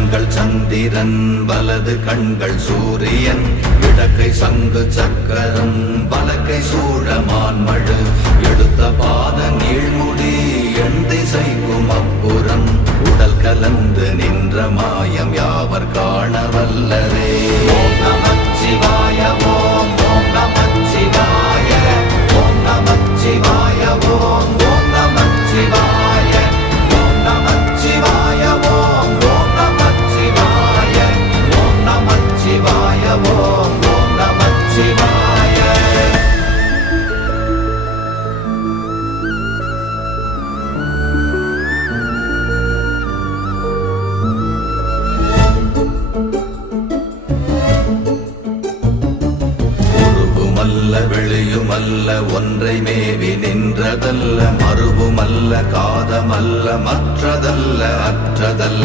கண்கள் சந்திரன் வலது கண்கள் சூரியன் இடக்கை சங்கு சக்கரம் வலக்கை சூழமான்மழு எடுத்த பாத நீழ்முடி எண் திசைக்கும் அப்புறம் உடல் கலந்து நின்ற மாயம் யாவர் காண வல்லரே. ஓம் நமச்சிவாய ஓம் ஓம் நமச்சிவாய ஓம் நமச்சிவாய ஓம் ஓம் நமச்சிவாய ஓம் நமச்சிவாய ஓம் ஓம் நமச்சிவாய ஓம் நமச்சிவாய ஓம் ஓம் நமச்சிவாய. வெளியுமல்ல ஒன்றை மேவி நின்றதல்ல மறுவுமல்ல காதமல்ல மற்றதல்ல அற்றதல்ல